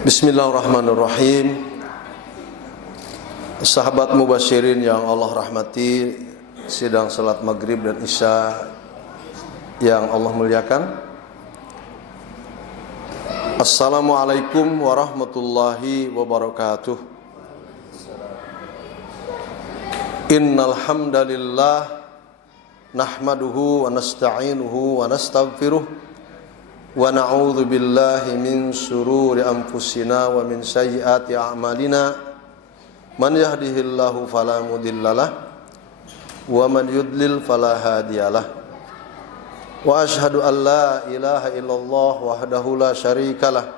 Bismillahirrahmanirrahim. Sahabat mubasyirin yang Allah rahmati, sidang salat maghrib dan isya yang Allah muliakan. Assalamualaikum warahmatullahi wabarakatuh. Innal hamdalillah nahmaduhu wa nasta'inuhu wa nastaghfiruh wa na'udzu billahi min shururi anfusina wa min sayyiati a'malina. Man yahdihillahu fala mudhillalah wa man yudlil fala hadiyalah. Wa ashhadu an la ilaha illallah wahdahu la syarikalah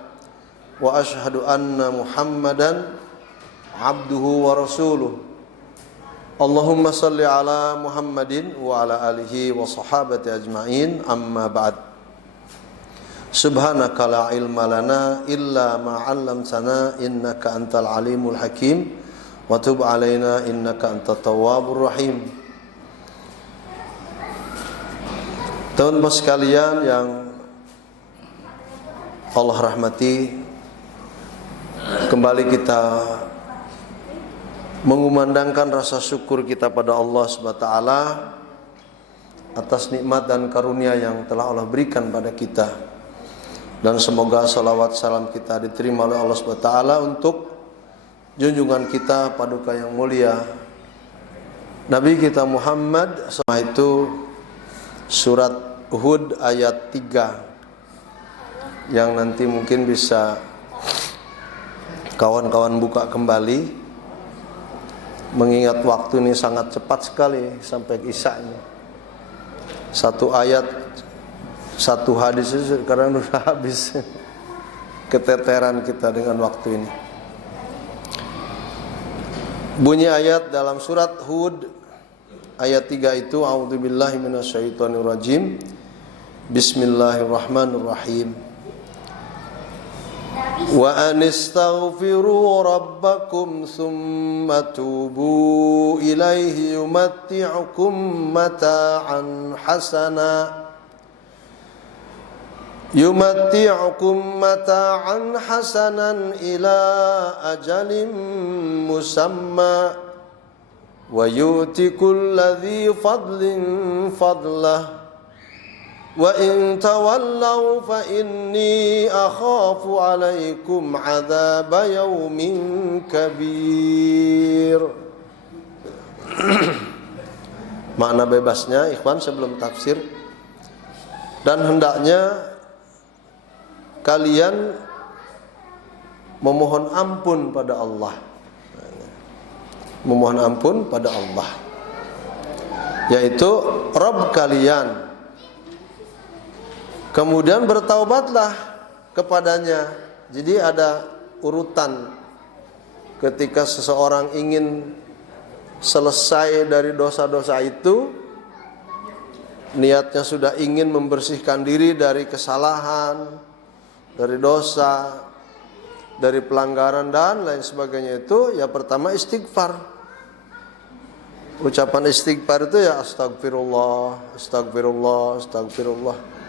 wa ashhadu anna Muhammadan abduhu wa rasuluh. Allahumma salli ala Muhammadin wa ala alihi wa sahabati ajma'in, amma ba'd. Subhanaka la ilma lana illa ma 'allamtana innaka antal alimul hakim wa tub alaina innaka antat tawwabur rahim. Teman-teman sekalian yang Allah rahmati, kembali kita mengumandangkan rasa syukur kita pada Allah SWT atas nikmat dan karunia yang telah Allah berikan pada kita. Dan semoga salawat salam kita diterima oleh Allah SWT untuk junjungan kita paduka yang mulia Nabi kita Muhammad. Setelah itu surat Hud ayat 3 yang nanti mungkin bisa kawan-kawan buka kembali, mengingat waktu ini sangat cepat sekali sampai isya ini. Satu ayat, satu hadis sekarang sudah habis. Keteteran kita dengan waktu ini. Bunyi ayat dalam surat Hud ayat 3 itu, a'udzubillahi minasyaitonirrajim. Bismillahirrahmanirrahim. Wa anistaghfiru rabbakum thumma tubu ilaihi yumatti'ukum mata'an hasana hasanan ila ajalin musamma wa yu'ti kulladhi fadlin fadlah wa in tawallaw fa inni akhafu alaikum adzaba yaumin kabir. Makna bebasnya ikhwan sebelum tafsir, dan hendaknya kalian memohon ampun pada Allah. Memohon ampun pada Allah, yaitu Rabb kalian. Kemudian bertaubatlah kepadanya. Jadi ada urutan ketika seseorang ingin selesai dari dosa-dosa itu, niatnya sudah ingin membersihkan diri dari kesalahan, dari dosa, dari pelanggaran dan lain sebagainya, itu ya pertama istighfar. Ucapan istighfar itu ya astagfirullah, astagfirullah, astagfirullah.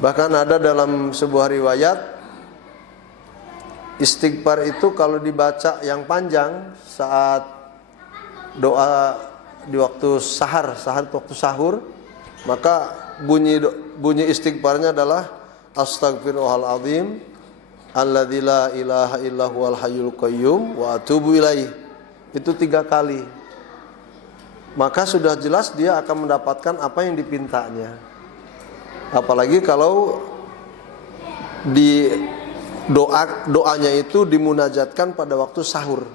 Bahkan ada dalam sebuah riwayat, istighfar itu kalau dibaca yang panjang saat doa di waktu sahar waktu sahur, maka bunyi istighfarnya adalah astagfirullahaladzim alladzi la ilaha illahuwal hayyul qayyum wa atubu ilaih. Itu 3 kali. Maka sudah jelas dia akan mendapatkan apa yang dipintanya. Apalagi kalau di doanya itu dimunajatkan pada waktu sahur.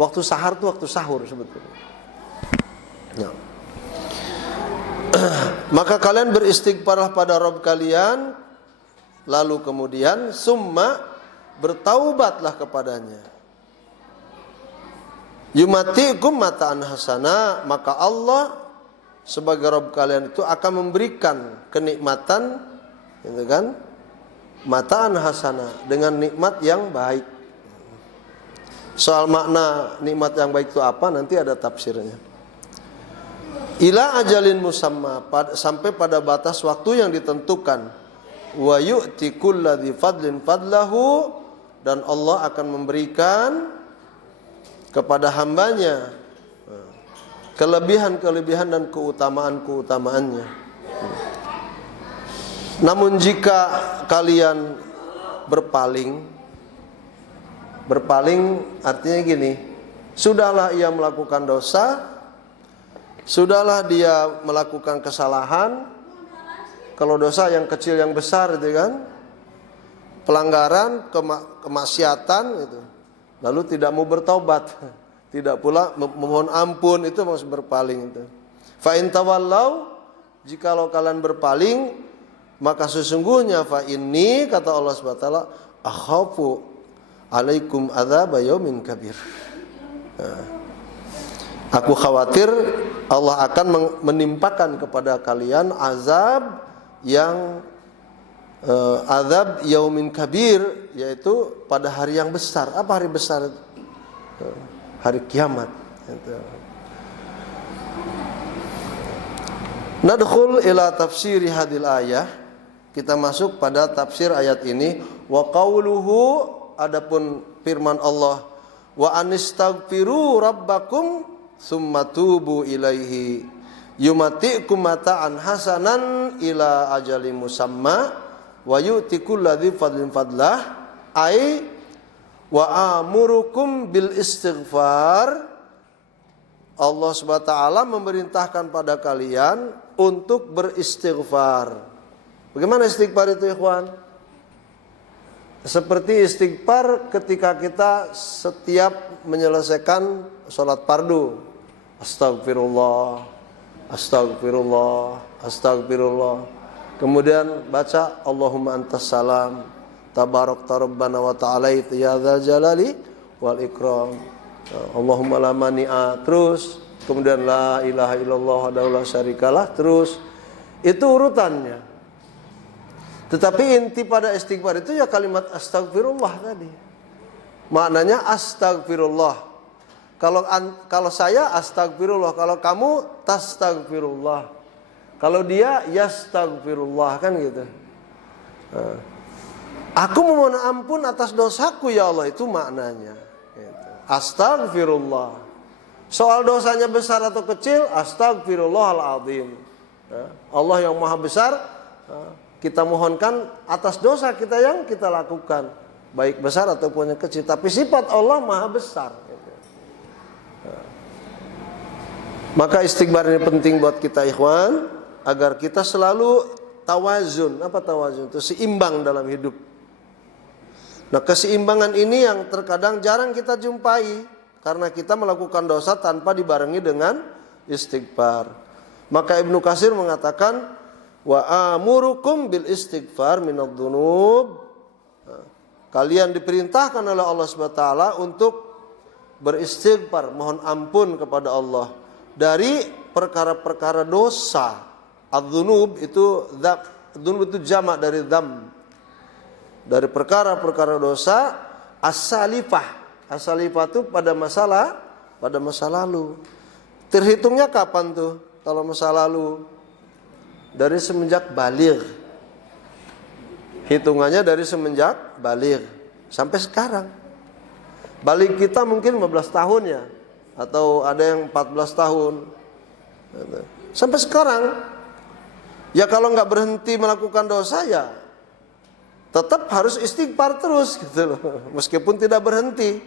Waktu sahar itu waktu sahur sebetulnya. Ya. Maka kalian beristighfarlah pada Rabb kalian, lalu kemudian summa bertaubatlah kepadanya. Yumatikum mata'an hasana, maka Allah sebagai Rabb kalian itu akan memberikan kenikmatan, gitu kan? Mata'an hasana, dengan nikmat yang baik. Soal makna nikmat yang baik itu apa, nanti ada tafsirnya. Ila ajalin musamma, sampai pada batas waktu yang ditentukan. Wa yu'ti kulladzi fadlin fadlahu, dan Allah akan memberikan kepada hambanya kelebihan-kelebihan dan keutamaan-keutamaannya. Namun jika kalian berpaling artinya gini, sudahlah ia melakukan dosa, sudahlah dia melakukan kesalahan. Kalau dosa yang kecil yang besar itu kan, pelanggaran, kemaksiatan itu, lalu tidak mau bertaubat, tidak pula memohon ampun, itu maksud berpaling itu. Fa in tawallau, jikalau kalian berpaling, maka sesungguhnya fa inni, kata Allah Subhanahu wa taala, akhafu alaikum adzab yaumin kabir. Aku khawatir Allah akan menimpakan kepada kalian azab yang azab yaumin kabir, yaitu pada hari yang besar. Apa hari besar? Hari kiamat. Nadkhul ila tafsiri hadil ayah. Kita masuk pada tafsir ayat ini. Wa qauluhu, adapun firman Allah, wa anistaghfiru rabbakum tsumma tubu ilaihi yumati'kum mata'an hasanan ila ajalin musamma wa yu'ti kulladzi fadlin fadlah ai wa amurukum bil istighfar. Allah Subhanahu wa taala memerintahkan pada kalian untuk beristighfar. Bagaimana istighfar itu, ikhwan? Seperti istighfar ketika kita setiap menyelesaikan sholat fardu. Astagfirullah, astagfirullah, astagfirullah. Kemudian baca Allahumma antas salam, tabarakta rabbana wa ta'ala ya dzal jalali wal ikram. Allahumma la mani'a, terus kemudian la ilaha illallah wahdahu la syarikalah, terus itu urutannya. Tetapi inti pada istighfar itu ya kalimat astagfirullah tadi. Maknanya astagfirullah. Kalau saya astagfirullah, kalau kamu tastagfirullah, kalau dia yastagfirullah, kan gitu. Aku memohon ampun atas dosaku ya Allah, itu maknanya. Astagfirullah. Soal dosanya besar atau kecil, astagfirullahaladzim. Allah yang maha besar, kita mohonkan atas dosa kita yang kita lakukan, baik besar ataupun yang kecil. Tapi sifat Allah maha besar. Maka istighfar ini penting buat kita, ikhwan, agar kita selalu tawazun. Apa tawazun? Itu seimbang dalam hidup. Nah, keseimbangan ini yang terkadang jarang kita jumpai karena kita melakukan dosa tanpa dibarengi dengan istighfar. Maka Ibnu Katsir mengatakan, wa amurukum bil istighfar minadz dzunub. Kalian diperintahkan oleh Allah Subhanahu wa taala untuk beristighfar, mohon ampun kepada Allah dari perkara-perkara dosa. Adz-dzunub itu jamak dari dzam. Dari perkara-perkara dosa as-salifah. As-salifah itu pada masa lalu. Terhitungnya kapan tuh kalau masa lalu? Dari semenjak baligh. Hitungannya dari semenjak baligh sampai sekarang. Baligh kita mungkin 15 tahun ya, atau ada yang 14 tahun. Sampai sekarang. Ya kalau nggak berhenti melakukan dosa ya tetap harus istighfar terus gitu loh, meskipun tidak berhenti.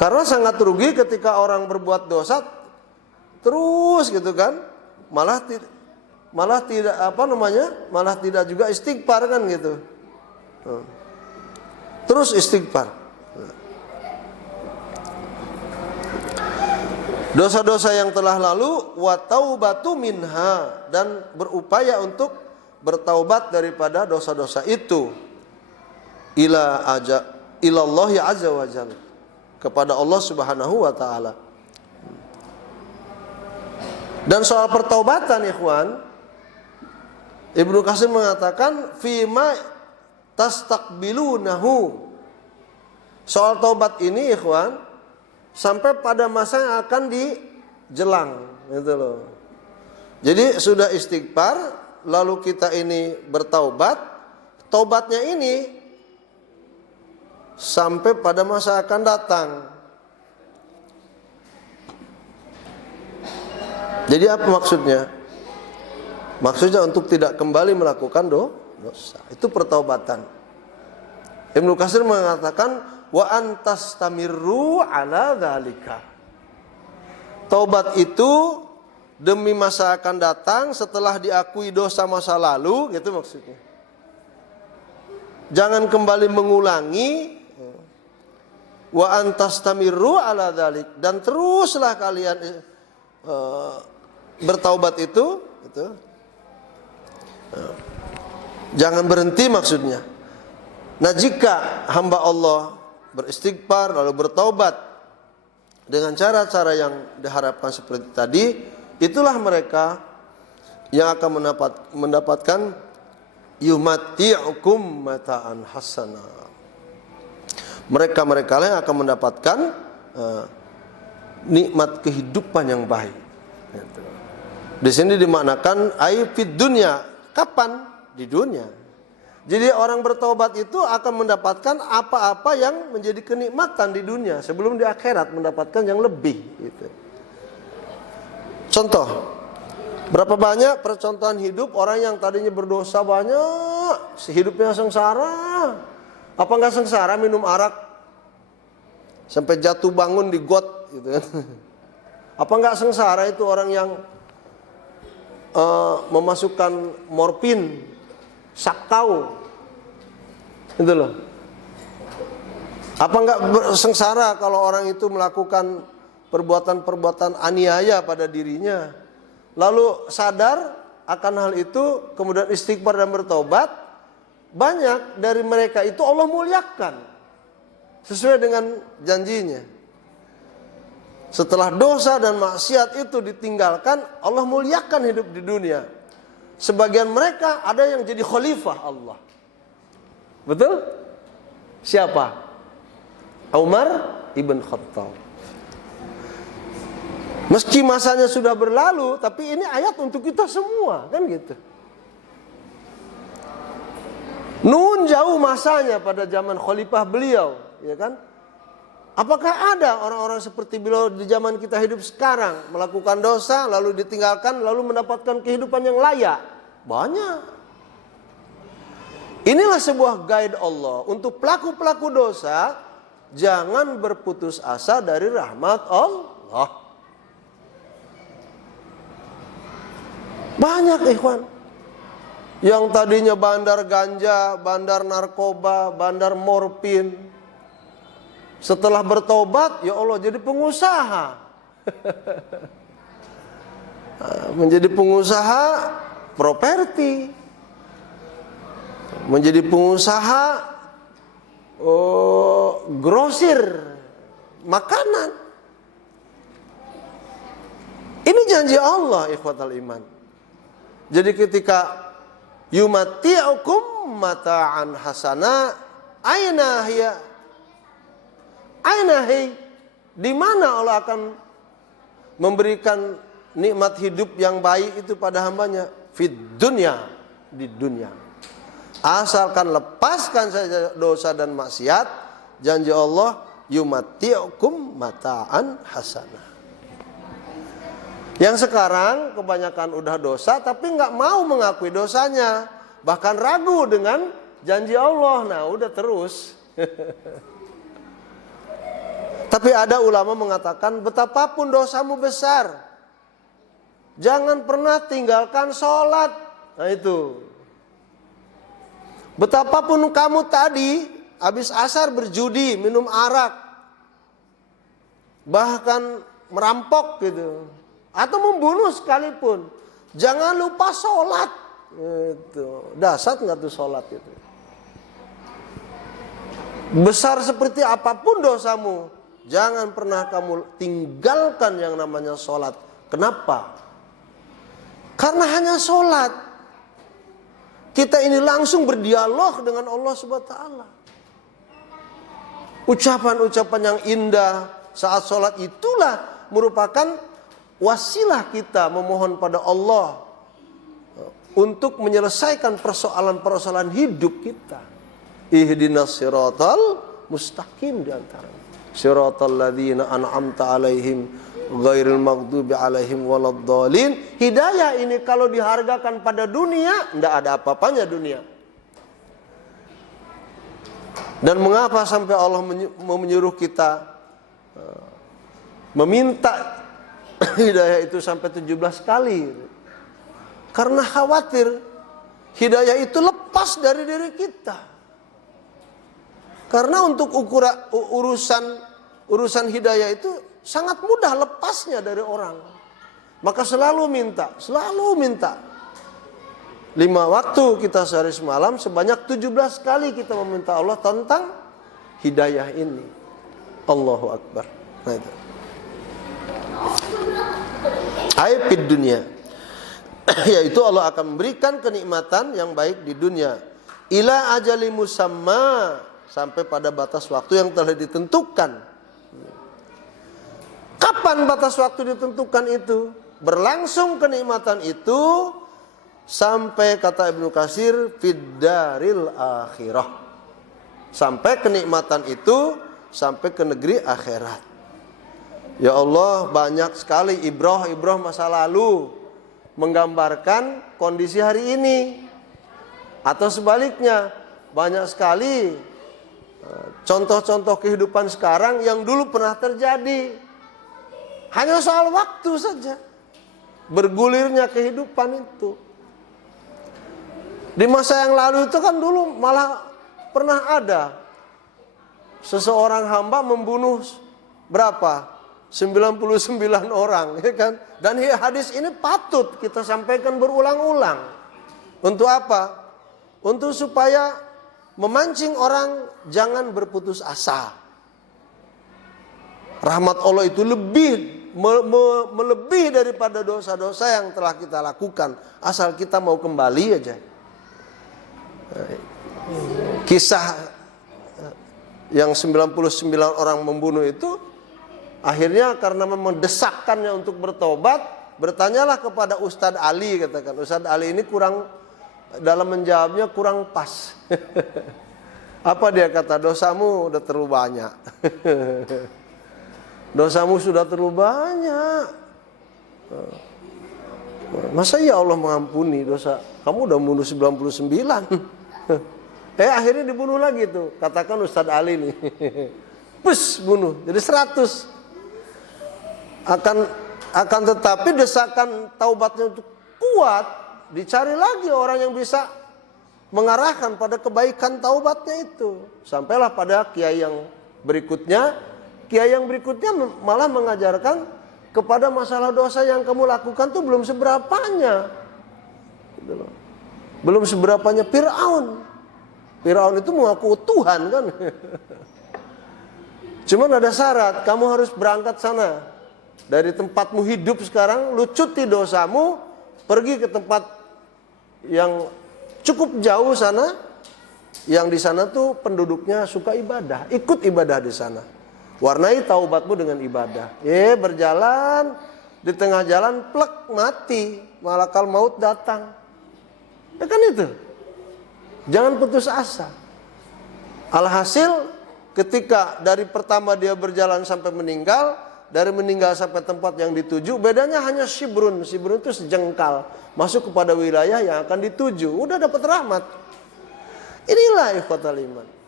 Karena sangat rugi ketika orang berbuat dosa terus gitu kan, malah tidak juga istighfar kan gitu. Terus istighfar. Dosa-dosa yang telah lalu wa taubatu minha, dan berupaya untuk bertaubat daripada dosa-dosa itu ilallahi azza wa jalla, kepada Allah Subhanahu wa taala. Dan soal pertaubatan, ikhwan, Ibnu Katsir mengatakan fima tastaqbilunahu. Soal taubat ini, ikhwan, sampai pada masa yang akan dijelang gitu loh. Jadi sudah istighfar, lalu kita ini bertaubat. Taubatnya ini sampai pada masa akan datang. Jadi apa maksudnya? Maksudnya untuk tidak kembali melakukan dosa. Itu pertaubatan. Ibnu Katsir mengatakan wa antastamirru ala dzalika. Taubat itu demi masa akan datang setelah diakui dosa masa lalu, gitu maksudnya. Jangan kembali mengulangi. Wa antastamirru ala dzalik, dan teruslah kalian bertaubat itu, gitu. Jangan berhenti maksudnya. Nah, jika hamba Allah beristighfar lalu bertaubat dengan cara-cara yang diharapkan seperti tadi, itulah mereka yang akan mendapatkan yumati'ukum mata'an hasana. Mereka-mereka yang akan mendapatkan nikmat kehidupan yang baik. Di sini dimaknakan fid dunya. Kapan? Di dunia. Jadi orang bertobat itu akan mendapatkan apa-apa yang menjadi kenikmatan di dunia sebelum di akhirat mendapatkan yang lebih, gitu. Contoh, berapa banyak percontohan hidup orang yang tadinya berdosa banyak, hidupnya sengsara. Apa enggak sengsara minum arak sampai jatuh bangun di got, gitu kan? Apa enggak sengsara itu orang yang memasukkan morfin, sakau, itu loh. Apa enggak sengsara kalau orang itu melakukan perbuatan-perbuatan aniaya pada dirinya, lalu sadar akan hal itu, kemudian istighfar dan bertobat? Banyak dari mereka itu Allah muliakan sesuai dengan janjinya. Setelah dosa dan maksiat itu ditinggalkan, Allah muliakan hidup di dunia. Sebagian mereka ada yang jadi khalifah Allah. Betul? Siapa? Umar ibn Khattab. Meski masanya sudah berlalu, tapi ini ayat untuk kita semua, kan gitu. Nun jauh masanya pada zaman khalifah beliau, ya kan? Apakah ada orang-orang seperti beliau di zaman kita hidup sekarang melakukan dosa lalu ditinggalkan lalu mendapatkan kehidupan yang layak? Banyak. Inilah sebuah guide Allah untuk pelaku-pelaku dosa, jangan berputus asa dari rahmat Allah. Banyak ikhwan yang tadinya bandar ganja, bandar narkoba, bandar morfin, setelah bertobat, ya Allah jadi pengusaha. Menjadi pengusaha properti, menjadi pengusaha grosir makanan. Ini janji Allah, ikhwatal iman. Jadi ketika yumati'ukum mata'an hasana, aina hiya? Aina hi? Di mana Allah akan memberikan nikmat hidup yang baik itu pada hambanya? Fid dunya, di dunia. Asalkan lepaskan saja dosa dan maksiat, janji Allah yumati'ukum mata'an hasanah. Yang sekarang kebanyakan udah dosa tapi nggak mau mengakui dosanya, bahkan ragu dengan janji Allah. Nah, udah terus. Tapi ada ulama mengatakan betapapun dosamu besar, jangan pernah tinggalkan sholat. Nah itu. Betapapun kamu tadi habis asar berjudi, minum arak, bahkan merampok gitu, atau membunuh sekalipun, jangan lupa sholat. Itu dasar nggak tuh sholat itu. Besar seperti apapun dosamu, jangan pernah kamu tinggalkan yang namanya sholat. Kenapa? Karena hanya sholat kita ini langsung berdialog dengan Allah Subhanahu wa taala. Ucapan-ucapan yang indah saat sholat itulah merupakan wasilah kita memohon pada Allah untuk menyelesaikan persoalan-persoalan hidup kita. Ihdinas siratal mustaqim di antaranya. Siratal ladzina an'amta 'alaihim ghairil maghdubi 'alaihim waladdallin. Hidayah ini kalau dihargakan pada dunia, tidak ada apa-apanya dunia. Dan mengapa sampai Allah menyuruh kita meminta hidayah itu sampai 17 kali? Karena khawatir hidayah itu lepas dari diri kita. Karena untuk urusan hidayah itu sangat mudah lepasnya dari orang. Maka selalu minta. 5 waktu kita sehari semalam, sebanyak 17 kali kita meminta Allah tentang hidayah ini. Allahu Akbar. Nah itu. Aibid dunia. Yaitu Allah akan memberikan kenikmatan yang baik di dunia. Ila ajali musamma, sampai pada batas waktu yang telah ditentukan. Kapan batas waktu ditentukan itu? Berlangsung kenikmatan itu sampai, kata Ibnu Katsir, fiddaril akhirah. Sampai kenikmatan itu sampai ke negeri akhirat. Ya Allah, banyak sekali ibrah masa lalu menggambarkan kondisi hari ini. Atau sebaliknya, banyak sekali contoh-contoh kehidupan sekarang yang dulu pernah terjadi. Hanya soal waktu saja bergulirnya kehidupan itu. Di masa yang lalu itu kan dulu malah pernah ada seseorang hamba membunuh berapa? 99 orang, ya kan? Dan hadis ini patut kita sampaikan berulang-ulang. Untuk apa? Untuk supaya memancing orang jangan berputus asa. Rahmat Allah itu melebihi daripada dosa-dosa yang telah kita lakukan, asal kita mau kembali aja. Kisah yang 99 orang membunuh itu akhirnya karena mendesakkannya untuk bertobat, bertanyalah kepada Ustadz Ali, katakan Ustadz Ali ini kurang, dalam menjawabnya kurang pas. Apa dia kata? Dosamu udah terlalu banyak. Dosamu sudah terlalu banyak. Masa ya Allah mengampuni dosa? Kamu udah bunuh 99. Akhirnya dibunuh lagi tuh. Katakan Ustadz Ali nih. Pus, bunuh. Jadi 100. Akan tetapi desakan taubatnya itu kuat, dicari lagi orang yang bisa mengarahkan pada kebaikan taubatnya itu. Sampailah pada kiai yang berikutnya. Kiai yang berikutnya malah mengajarkan kepada masalah dosa yang kamu lakukan tuh belum seberapanya. Belum seberapanya Fir'aun. Fir'aun itu mengaku Tuhan kan. Cuman ada syarat, kamu harus berangkat sana. Dari tempatmu hidup sekarang, lu cuti dosamu, pergi ke tempat yang cukup jauh sana, yang di sana tuh penduduknya suka ibadah, ikut ibadah di sana. Warnai taubatmu dengan ibadah. Berjalan di tengah jalan, plek, mati, malakal maut datang. Ya kan itu. Jangan putus asa. Alhasil ketika dari pertama dia berjalan sampai meninggal, dari meninggal sampai tempat yang dituju, bedanya hanya shibrun. Shibrun itu sejengkal. Masuk kepada wilayah yang akan dituju. Udah dapat rahmat. Inilah ikhwatal iman.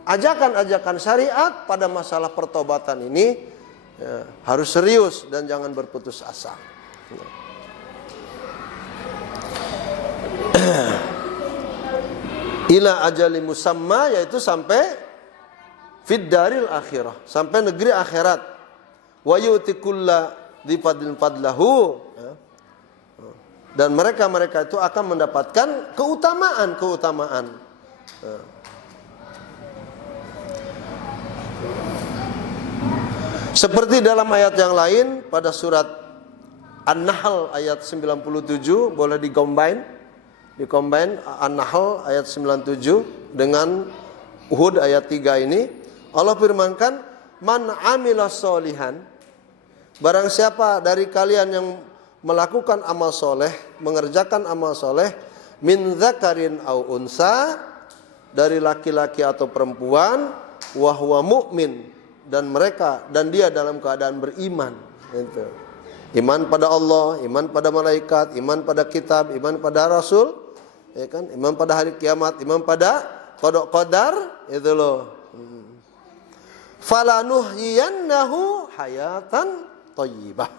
Ajakan-ajakan syariat pada masalah pertobatan ini ya, harus serius dan jangan berputus asa. Ila ajali musamma, yaitu sampai fid daril akhirah, sampai negeri akhirat. Wa yu'ti kulla dzi fadlin fadlahu, dan mereka itu akan mendapatkan keutamaan. Seperti dalam ayat yang lain pada surat An-Nahl ayat 97, boleh dikombin An-Nahl ayat 97 dengan Hud ayat 3 ini. Allah firmankan, man amila sholihan, barang siapa dari kalian yang melakukan amal soleh, mengerjakan amal soleh, min dzakarin au unsa, dari laki-laki atau perempuan, wa huwa mu'min, dan dia dalam keadaan beriman. Itu. Iman pada Allah, iman pada malaikat, iman pada kitab, iman pada rasul, ya kan? Iman pada hari kiamat, iman pada qada qadar, itu loh. Falanuhyiyannahu hayatan thayyibah.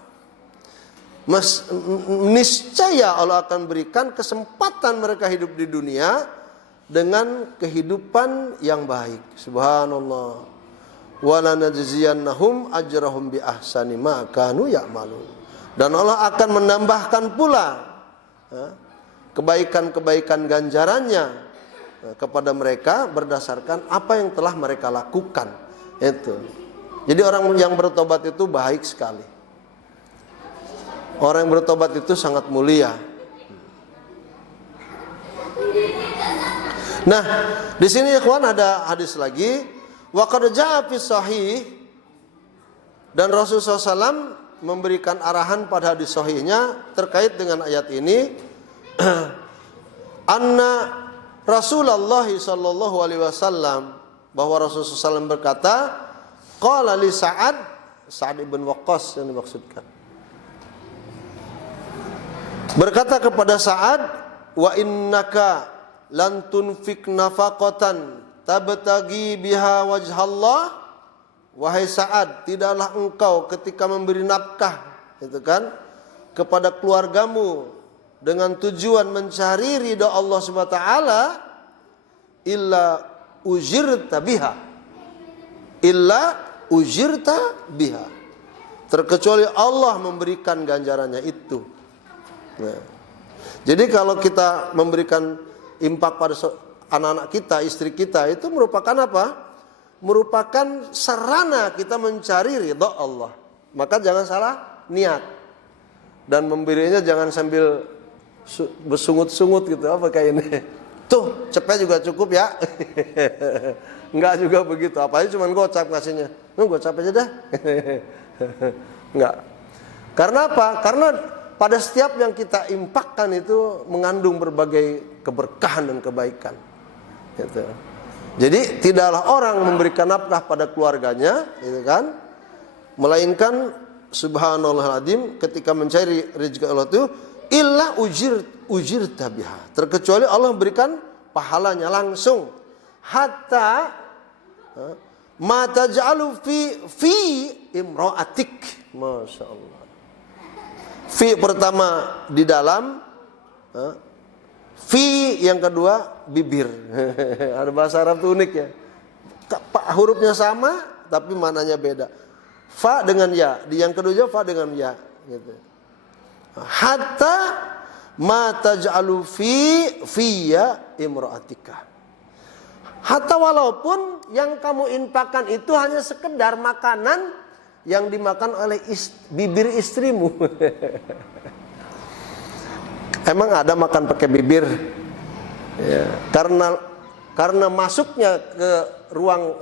Niscaya Allah akan berikan kesempatan mereka hidup di dunia dengan kehidupan yang baik. Subhanallah. Wala najziyannahum ajrahum bi ahsani ma kanu ya'malun. Dan Allah akan menambahkan pula kebaikan-kebaikan ganjarannya kepada mereka berdasarkan apa yang telah mereka lakukan. Itu. Jadi orang yang bertobat itu baik sekali. Orang yang bertobat itu sangat mulia. Nah, di sini ikhwan ada hadis lagi, wa qad jaa fi sahih, dan Rasulullah SAW memberikan arahan pada hadis sahihnya terkait dengan ayat ini. Anna Rasulullah sallallahu alaihi wasallam, bahwa Rasulullah SAW berkata, qala li Sa'ad ibn Waqqas yang dimaksudkan, berkata kepada Sa'ad, wa innaka lan tunfik nafaqatan tabtagi biha wajhallah. Wahai Sa'ad, tidaklah engkau ketika memberi nafkah, itu kan, kepada keluargamu dengan tujuan mencari ridha Allah Subhanahu wa taala, illa ujirta biha, terkecuali Allah memberikan ganjarannya itu. Nah, jadi kalau kita memberikan infak pada anak-anak kita, istri kita, itu merupakan apa? Merupakan sarana kita mencari ridha Allah. Maka jangan salah niat, dan memberinya jangan sambil bersungut-sungut gitu, apa kayak ini. Tuh, cepet juga cukup ya. Enggak juga begitu. Apalagi cuma gocap ngasihnya. Gocap aja dah. Enggak. Karena apa? Karena pada setiap yang kita infakkan itu mengandung berbagai keberkahan dan kebaikan. Gitu. Jadi tidaklah orang memberikan nafkah pada keluarganya, gitu kan, melainkan subhanallahadzim ketika mencari rezeki Allah itu illa ujir tabiha, terkecuali Allah memberikan pahalanya langsung. Hatta ma taj'alu fi imra'atik. Masya Allah. Fi pertama di dalam, fi yang kedua bibir. Ada bahasa Arab tuh unik ya. Hurufnya sama tapi maknanya beda. Fa dengan ya, di yang kedua juga fa dengan ya, gitu. Hatta ma taj'alu fiya imra'atika. Hatta walaupun yang kamu infakkan itu hanya sekedar makanan yang dimakan oleh bibir istrimu. Emang ada makan pakai bibir? Ya, karena masuknya ke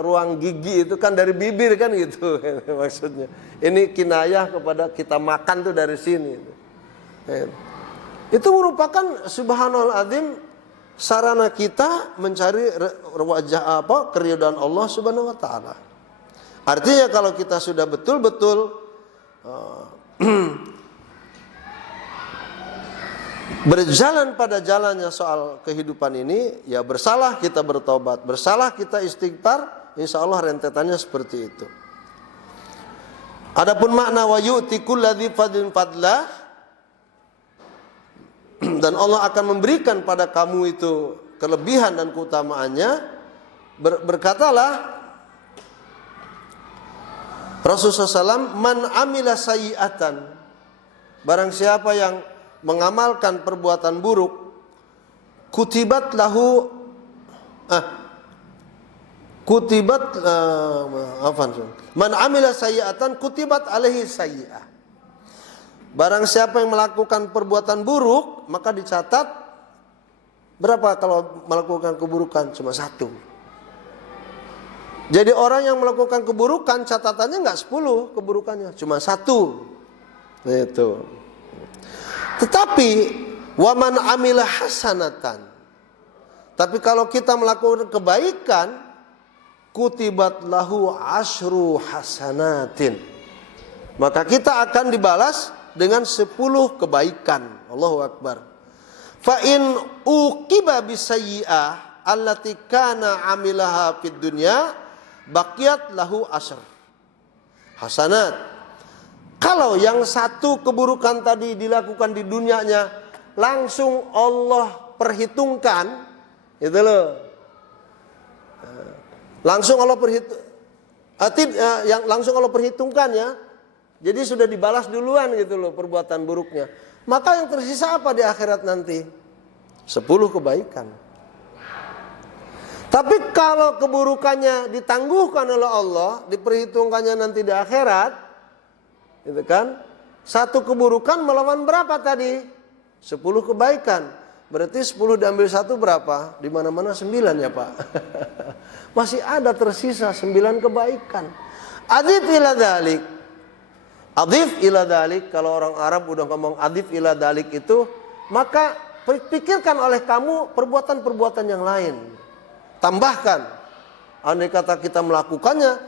ruang gigi itu kan dari bibir kan gitu. Maksudnya ini kinayah kepada kita makan tuh dari sini. Itu merupakan subhanallahadzim sarana kita mencari wajah keridhaan Allah Subhanahu wa taala. Artinya kalau kita sudah betul-betul berjalan pada jalannya soal kehidupan ini, ya bersalah kita bertobat, bersalah kita istighfar, insya Allah rentetannya seperti itu. Adapun makna wa yu'ti kulladzi fadlin fadlah, dan Allah akan memberikan pada kamu itu kelebihan dan keutamaannya, berkatalah Rasulullah SAW, man amila sayyi'atan, barang siapa yang mengamalkan perbuatan buruk, kutibat lahu man amila sayyi'atan kutibat alaihi sayyi'ah. Barang siapa yang melakukan perbuatan buruk, maka dicatat berapa kalau melakukan keburukan? Cuma 1. Jadi orang yang melakukan keburukan catatannya enggak 10 keburukannya, cuma 1. Itu. Tetapi waman amilah hasanatan. Tapi kalau kita melakukan kebaikan, kutibat lahu asyru hasanatin. Maka kita akan dibalas dengan 10 kebaikan. Allahu Akbar. Fa in uqiba bisayyi'ah allati kana amilaha fid dunya baqiyat lahu asyr hasanat. Kalau yang satu keburukan tadi dilakukan di dunianya, langsung Allah perhitungkan, itu loh. Langsung Allah langsung Allah perhitungkan ya. Jadi sudah dibalas duluan gitu loh perbuatan buruknya. Maka yang tersisa apa di akhirat nanti? 10 kebaikan. Tapi kalau keburukannya ditangguhkan oleh Allah, diperhitungkannya nanti di akhirat, gitu kan? Satu keburukan melawan berapa tadi? 10 kebaikan. Berarti 10 diambil 1 berapa? Di mana-mana 9 ya Pak. Masih ada tersisa 9 kebaikan. Adif ila dalik. Adif ila dalik, kalau orang Arab udah ngomong adif ila dalik itu, maka pikirkan oleh kamu perbuatan-perbuatan yang lain. Tambahkan. Andai kata kita melakukannya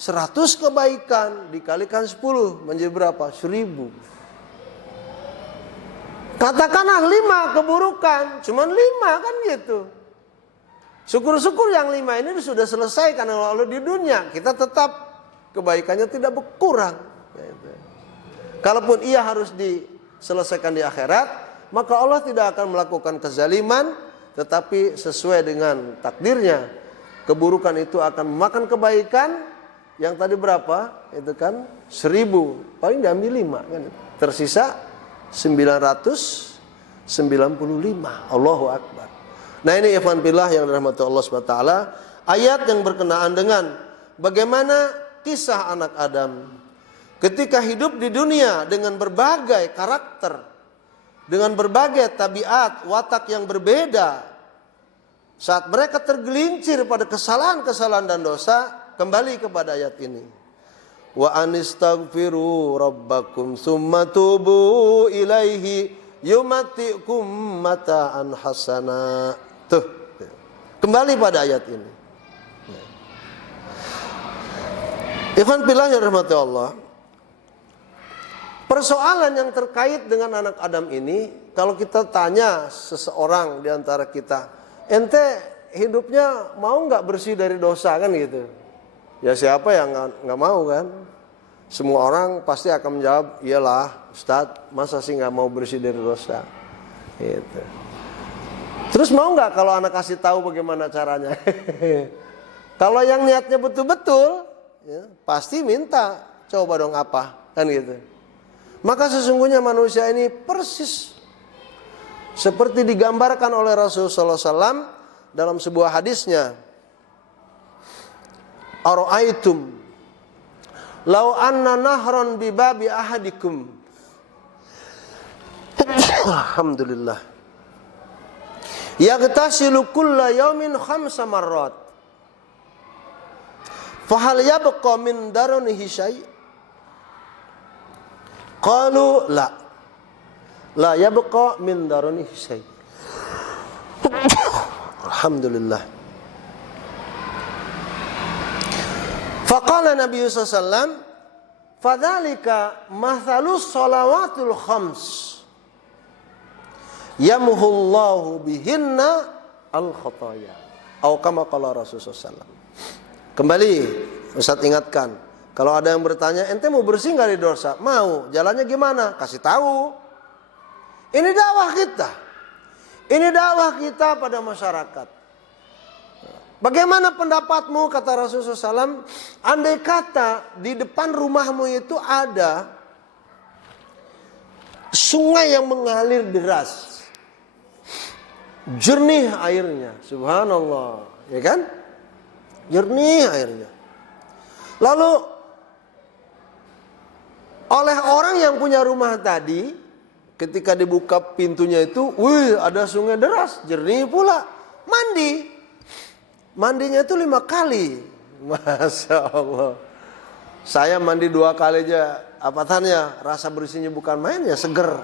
100 kebaikan dikalikan 10 menjadi berapa? 1000. Katakanlah 5 keburukan, cuman 5 kan gitu. Syukur-syukur yang 5 ini sudah selesai karena Allah di dunia, kita tetap kebaikannya tidak berkurang. Kalaupun ia harus diselesaikan di akhirat, maka Allah tidak akan melakukan kezaliman, tetapi sesuai dengan takdirnya. Keburukan itu akan memakan kebaikan yang tadi berapa? Itu kan 1000, paling diambil 5 kan. Tersisa 995. Allahu Akbar. Nah ini ikhwan fillah yang dirahmati Allah SWT, ayat yang berkenaan dengan bagaimana kisah anak Adam ketika hidup di dunia dengan berbagai karakter, dengan berbagai tabiat, watak yang berbeda. Saat mereka tergelincir pada kesalahan-kesalahan dan dosa, kembali kepada ayat ini. Wa anistaghfiru rabbakum tsumma tubu ilaihi yumatikum mata'an hasana. Tuh. Kembali pada ayat ini. Ikhwan fillah yang dirahmati Allah. Persoalan yang terkait dengan anak Adam ini, kalau kita tanya seseorang di antara kita, ente hidupnya mau nggak bersih dari dosa kan gitu? Ya siapa yang nggak mau kan? Semua orang pasti akan menjawab, iyalah Ustadz, masa sih nggak mau bersih dari dosa? Gitu. Terus mau nggak kalau anak kasih tahu bagaimana caranya? Kalau yang niatnya betul-betul, ya, pasti minta, coba dong apa, kan gitu. Maka sesungguhnya manusia ini persis seperti digambarkan oleh Rasulullah SAW dalam sebuah hadisnya. Ara'aitum law anna nahran bi babi ahadikum. Alhamdulillah. Yaghtasilu kulla yawmin 5 marrat. Fahal yabqa min daranihi syai'? Qalu la. La yabqa min daranihi syai'. Alhamdulillah. Faqala Nabi sallallahu alaihi wasallam, "Fadzalika mathalus shalawatul khams. Yamhullahu bihinna al-khataya." Atau kama qala Rasulullah sallallahu alaihi wasallam. Kembali Ustaz ingatkan, kalau ada yang bertanya, ente mau bersih nggak dari dosa? Mau. Jalannya gimana? Kasih tahu. Ini dakwah kita. Ini dakwah kita pada masyarakat. Bagaimana pendapatmu, kata Rasulullah SAW, andai kata di depan rumahmu itu ada sungai yang mengalir deras, jernih airnya, subhanallah, ya kan? Jernih airnya. Lalu oleh orang yang punya rumah tadi, ketika dibuka pintunya itu, wih, ada sungai deras, jernih pula. Mandi. Mandinya itu 5 kali. Masya Allah. Saya mandi 2 kali aja, apatannya, rasa bersihnya bukan main ya, seger.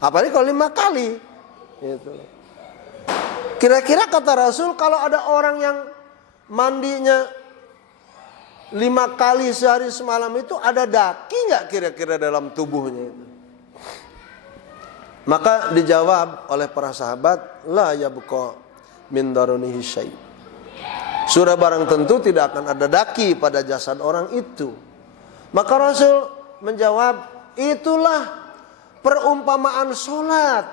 Apalagi kalau 5 kali. Gitu. Kira-kira kata Rasul, kalau ada orang yang mandinya 5 kali sehari semalam itu ada daki nggak kira-kira dalam tubuhnya itu? Maka dijawab oleh para sahabat, la yabqa min darunihi syai'. Sudah barang tentu tidak akan ada daki pada jasad orang itu. Maka Rasul menjawab, itulah perumpamaan sholat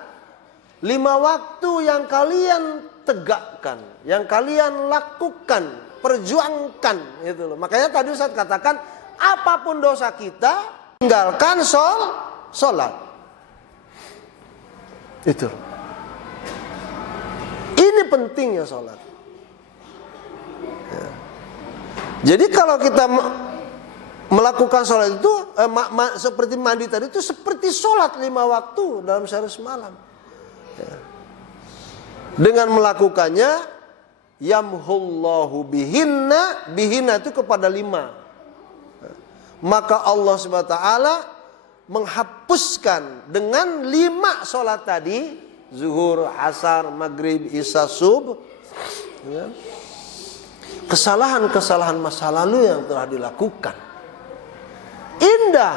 5 waktu yang kalian tegakkan, yang kalian lakukan, perjuangkan, itu loh. Makanya tadi Ustaz katakan, apapun dosa kita, tinggalkan sholat. Itu. Ini pentingnya sholat. Ya. Jadi kalau kita melakukan sholat itu seperti mandi tadi itu seperti sholat 5 waktu dalam sehari semalam. Ya. Dengan melakukannya, yamhullahu bihinna itu kepada 5. Maka Allah SWT menghapuskan dengan 5 sholat tadi, zuhur, asar, maghrib, isya, subuh, ya, kesalahan-kesalahan masa lalu yang telah dilakukan. Indah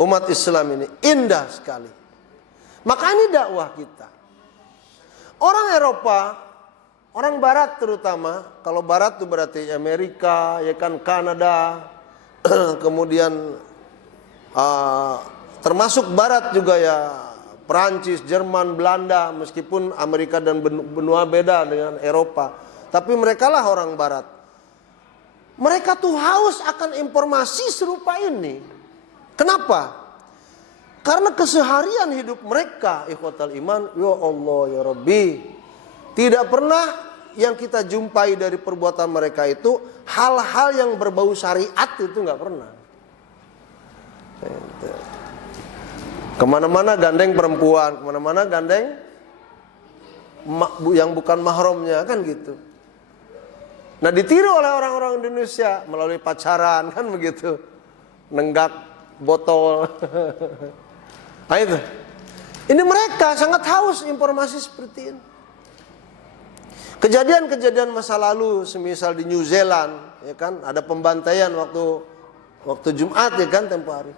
umat Islam ini, indah sekali. Maka ini dakwah kita. Orang Eropa, orang Barat terutama, kalau Barat itu berarti Amerika, ya kan, Kanada, kemudian termasuk Barat juga ya, Perancis, Jerman, Belanda, meskipun Amerika dan benua beda dengan Eropa, tapi mereka lah orang Barat. Mereka tuh haus akan informasi serupa ini. Kenapa? Karena keseharian hidup mereka, ikhwatal iman, ya Allah ya Rabbi, tidak pernah yang kita jumpai dari perbuatan mereka itu hal-hal yang berbau syariat, itu nggak pernah. Kemana-mana gandeng perempuan, kemana-mana gandeng yang bukan mahramnya, kan gitu. Nah, ditiru oleh orang-orang Indonesia melalui pacaran, kan begitu, nenggak botol. Nah itu, ini mereka sangat haus informasi seperti ini. Kejadian-kejadian masa lalu, semisal di New Zealand, ya kan, ada pembantaian waktu Jumat, ya kan, tempo hari.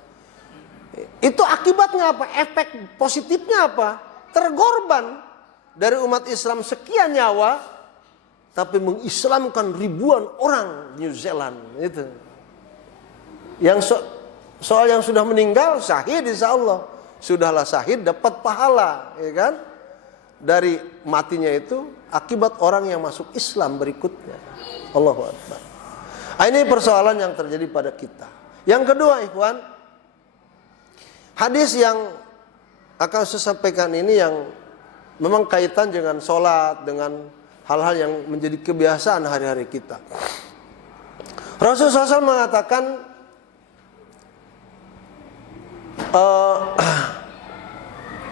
Itu akibatnya apa? Efek positifnya apa? Terkorban dari umat Islam sekian nyawa, tapi mengislamkan ribuan orang New Zealand. Itu. Yang soal yang sudah meninggal, syahid insya Allah. Sudahlah syahid, dapat pahala, ya kan? Dari matinya itu akibat orang yang masuk Islam berikutnya. Allahu Akbar. Ini persoalan yang terjadi pada kita. Yang kedua, ikhwan, hadis yang akan saya sampaikan ini yang memang kaitan dengan sholat, dengan hal-hal yang menjadi kebiasaan hari-hari kita. Rasulullah SAW mengatakan,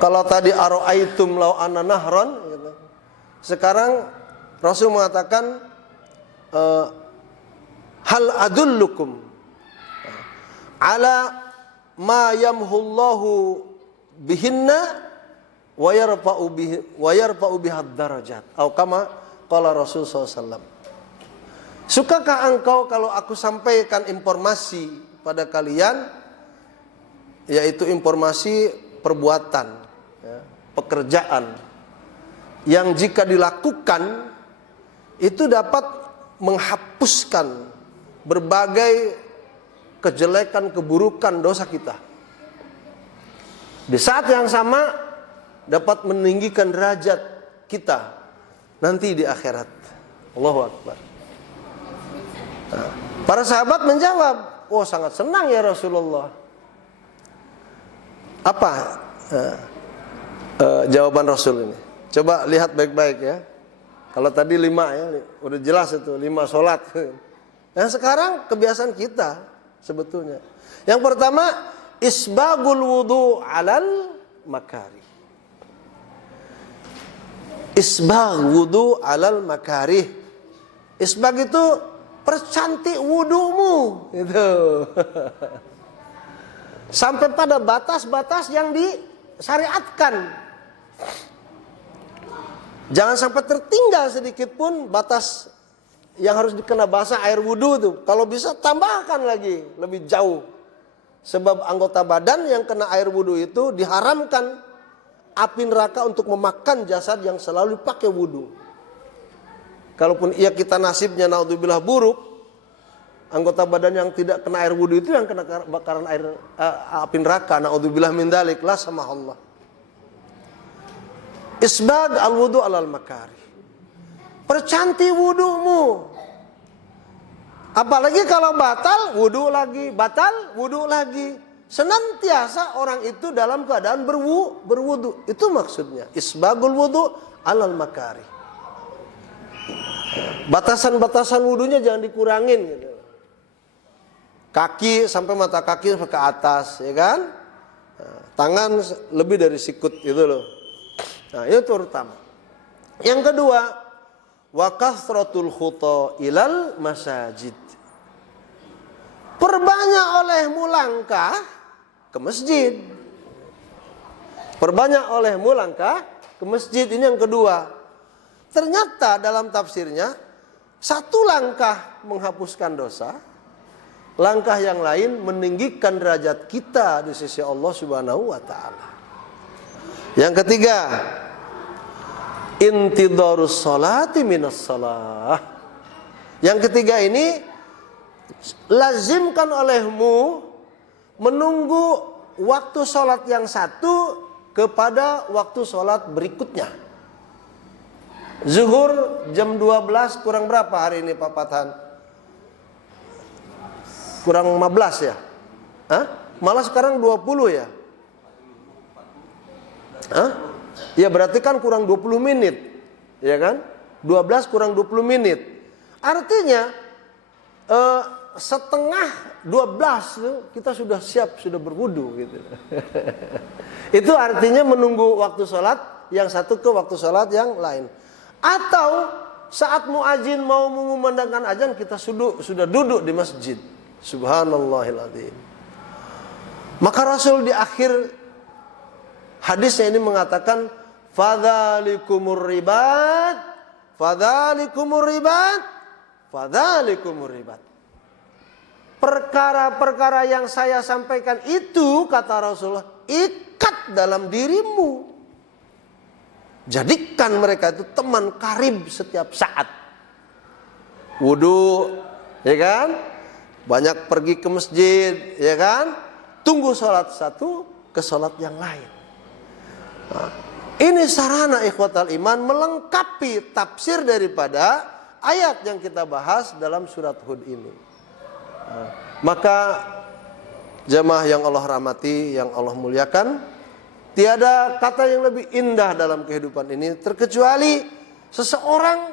kalau tadi aro'aitum law anna nahran, gitu. Sekarang Rasul mengatakan, hal adullukum ala ma yamhullahu bihinna wa yarfa'u bihad darajat. Atau kama qala Rasul SAW. Sukakah engkau kalau aku sampaikan informasi pada kalian, yaitu informasi perbuatan, ya, pekerjaan yang jika dilakukan itu dapat menghapuskan berbagai kejelekan, keburukan dosa kita. Di saat yang sama dapat meninggikan derajat kita nanti di akhirat. Allahu Akbar. Nah, para sahabat menjawab, oh sangat senang ya Rasulullah. Apa jawaban Rasul ini? Coba lihat baik-baik ya. Kalau tadi 5 ya, udah jelas itu 5 sholat. Nah sekarang kebiasaan kita sebetulnya. Yang pertama, isbagul wudu alal makari. Isbag wudu alal makarih. Isbag itu percantik wudumu, gitu. Sampai pada batas-batas yang disyariatkan. Jangan sampai tertinggal sedikit pun batas yang harus dikena basah air wudhu tuh. Kalau bisa tambahkan lagi lebih jauh. Sebab anggota badan yang kena air wudhu itu diharamkan api neraka untuk memakan jasad yang selalu pakai wudhu. Kalaupun ia kita nasibnya naudzubillah buruk, anggota badan yang tidak kena air wudhu itu yang kena bakaran api neraka. Naudzubillah min dzalik, la sama Allah. Isbag al-wudu alal makari. Percantik wudumu. Apalagi kalau batal, wudu lagi. Batal, wudu lagi. Senantiasa orang itu dalam keadaan berwudu. Itu maksudnya. Isbagul wudu alal makari. Batasan-batasan wudunya jangan dikurangin. Gitu. Kaki sampai mata kaki ke atas, ya kan? Tangan lebih dari sikut itu loh. Nah, itu terutama. Yang kedua, wa kathratul khuta ilal masajid. Perbanyak olehmu langkah ke masjid. Perbanyak olehmu langkah ke masjid. Ini yang kedua. Ternyata dalam tafsirnya, satu langkah menghapuskan dosa, langkah yang lain meninggikan derajat kita di sisi Allah Subhanahu wa taala. Yang ketiga, intidharus sholati minas shalah. Yang ketiga ini, lazimkan olehmu menunggu waktu sholat yang satu kepada waktu sholat berikutnya. Zuhur jam 12 kurang berapa hari ini Pak Pathan? Kurang 15 ya? Hah? Malah sekarang 20 ya? Hah? Ya berarti kan kurang 20 menit. Ya kan? 12 kurang 20 menit. Artinya setengah 12 tuh kita sudah siap, sudah berwudu gitu. Itu artinya menunggu waktu sholat yang satu ke waktu sholat yang lain. Atau saat muadzin mau mengumandangkan azan kita sudah duduk di masjid. Subhanallahiladzim. Maka Rasul di akhir hadisnya ini mengatakan, fadzalikumur ribat, fadzalikumur ribat, fadzalikumur ribat. Perkara-perkara yang saya sampaikan itu, kata Rasulullah, ikat dalam dirimu. Jadikan mereka itu teman karib setiap saat. Wudu, ya kan? Banyak pergi ke masjid, ya kan? Tunggu sholat satu ke sholat yang lain. Nah, ini sarana ikhwatal iman melengkapi tafsir daripada ayat yang kita bahas dalam surat Hud ini. Nah, maka jamaah yang Allah rahmati, yang Allah muliakan, tiada kata yang lebih indah dalam kehidupan ini terkecuali seseorang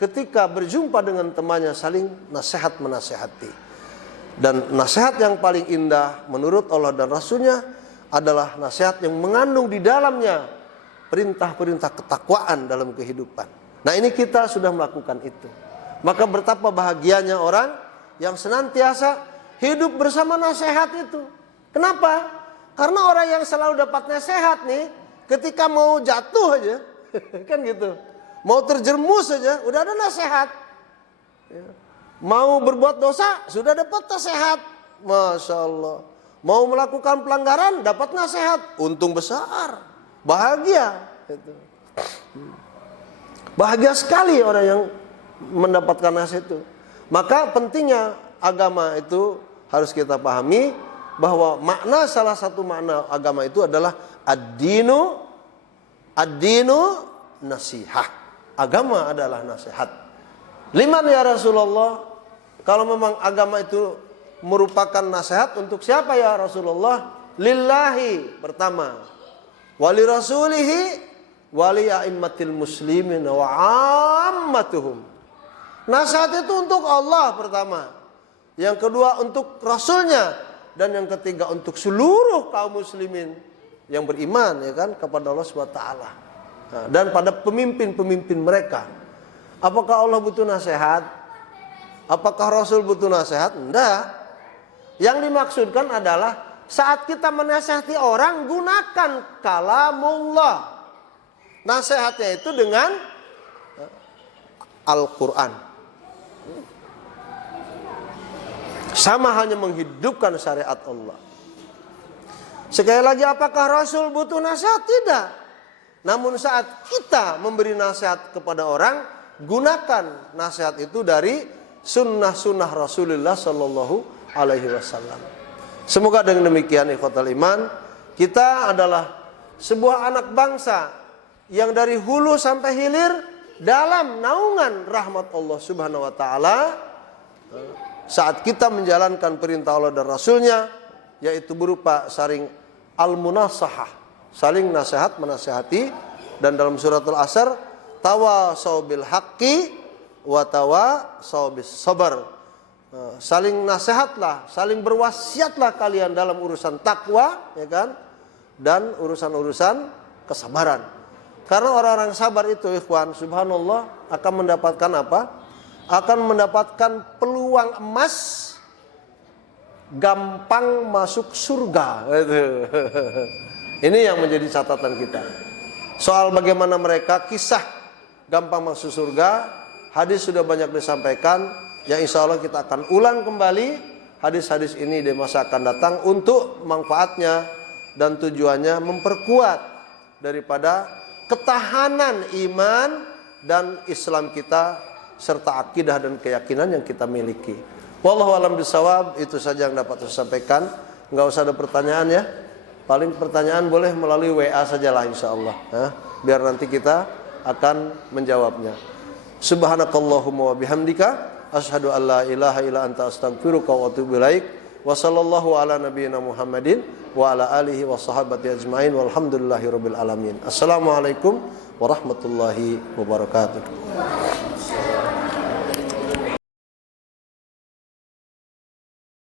ketika berjumpa dengan temannya saling nasihat menasihati. Dan nasihat yang paling indah menurut Allah dan Rasulnya adalah nasihat yang mengandung di dalamnya perintah-perintah ketakwaan dalam kehidupan. Nah ini kita sudah melakukan itu. Maka betapa bahagianya orang yang senantiasa hidup bersama nasihat itu. Kenapa? Karena orang yang selalu dapat nasihat nih, ketika mau jatuh aja, kan gitu. Mau terjerumus aja, udah ada nasihat. Mau berbuat dosa, sudah dapat nasihat. Masya Allah. Mau melakukan pelanggaran, dapat nasihat. Untung besar. Bahagia. Bahagia sekali orang yang mendapatkan nasihat itu. Maka pentingnya agama itu harus kita pahami, bahwa makna, salah satu makna agama itu adalah ad-dinu nasihah. Agama adalah nasihat. Liman ya Rasulullah? Kalau memang agama itu merupakan nasihat, untuk siapa ya Rasulullah? Lillahi pertama, wali rasulihi, wali a'immatil muslimin wa ammatuhum. Nasihat itu untuk Allah pertama, yang kedua untuk Rasulnya, dan yang ketiga untuk seluruh kaum muslimin yang beriman, ya kan, kepada Allah SWT. Nah, dan pada pemimpin-pemimpin mereka. Apakah Allah butuh nasihat? Apakah Rasul butuh nasihat? Enggak. Yang dimaksudkan adalah saat kita menasihati orang, gunakan kalamullah. Nasihatnya itu dengan Al-Quran. Sama hanya menghidupkan syariat Allah. Sekali lagi, apakah Rasul butuh nasihat? Tidak. Namun saat kita memberi nasihat kepada orang, gunakan nasihat itu dari sunnah-sunnah Rasulullah Sallallahu Alaihi Wasallam. Semoga dengan demikian, ikhwatal iman, kita adalah sebuah anak bangsa yang dari hulu sampai hilir dalam naungan rahmat Allah Subhanahu Wa Taala. Saat kita menjalankan perintah Allah dan Rasulnya, yaitu berupa saling al-munasahah, saling nasihat menasihati, dan dalam suratul Asr, tawasau bil haqqi wa tawasau bis sabar. Saling nasihatlah, saling berwasiatlah kalian dalam urusan takwa, ya kan? Dan urusan-urusan kesabaran. Karena orang-orang sabar itu, ikhwan, subhanallah, akan mendapatkan apa? Akan mendapatkan peluang emas, gampang masuk surga. Ini yang menjadi catatan kita. Soal bagaimana mereka kisah gampang masuk surga, hadis sudah banyak disampaikan. Yang insya Allah kita akan ulang kembali hadis-hadis ini di masa akan datang, untuk manfaatnya dan tujuannya memperkuat daripada ketahanan iman dan Islam kita, serta akidah dan keyakinan yang kita miliki. Wallahu a'lam bishawab. Itu saja yang dapat saya sampaikan. Enggak usah ada pertanyaan ya. Paling pertanyaan boleh melalui WA sajalah insyaallah. Biar nanti kita akan menjawabnya. Subhanakallahumma wa bihamdika asyhadu an la ilaha illa anta astaghfiruka wa atubu ilaik. Wa sallallahu ala nabiyyina Muhammadin wa ala alihi wa sahabati ajmain walhamdulillahirabbil alamin. Assalamualaikum warahmatullahi wabarakatuh.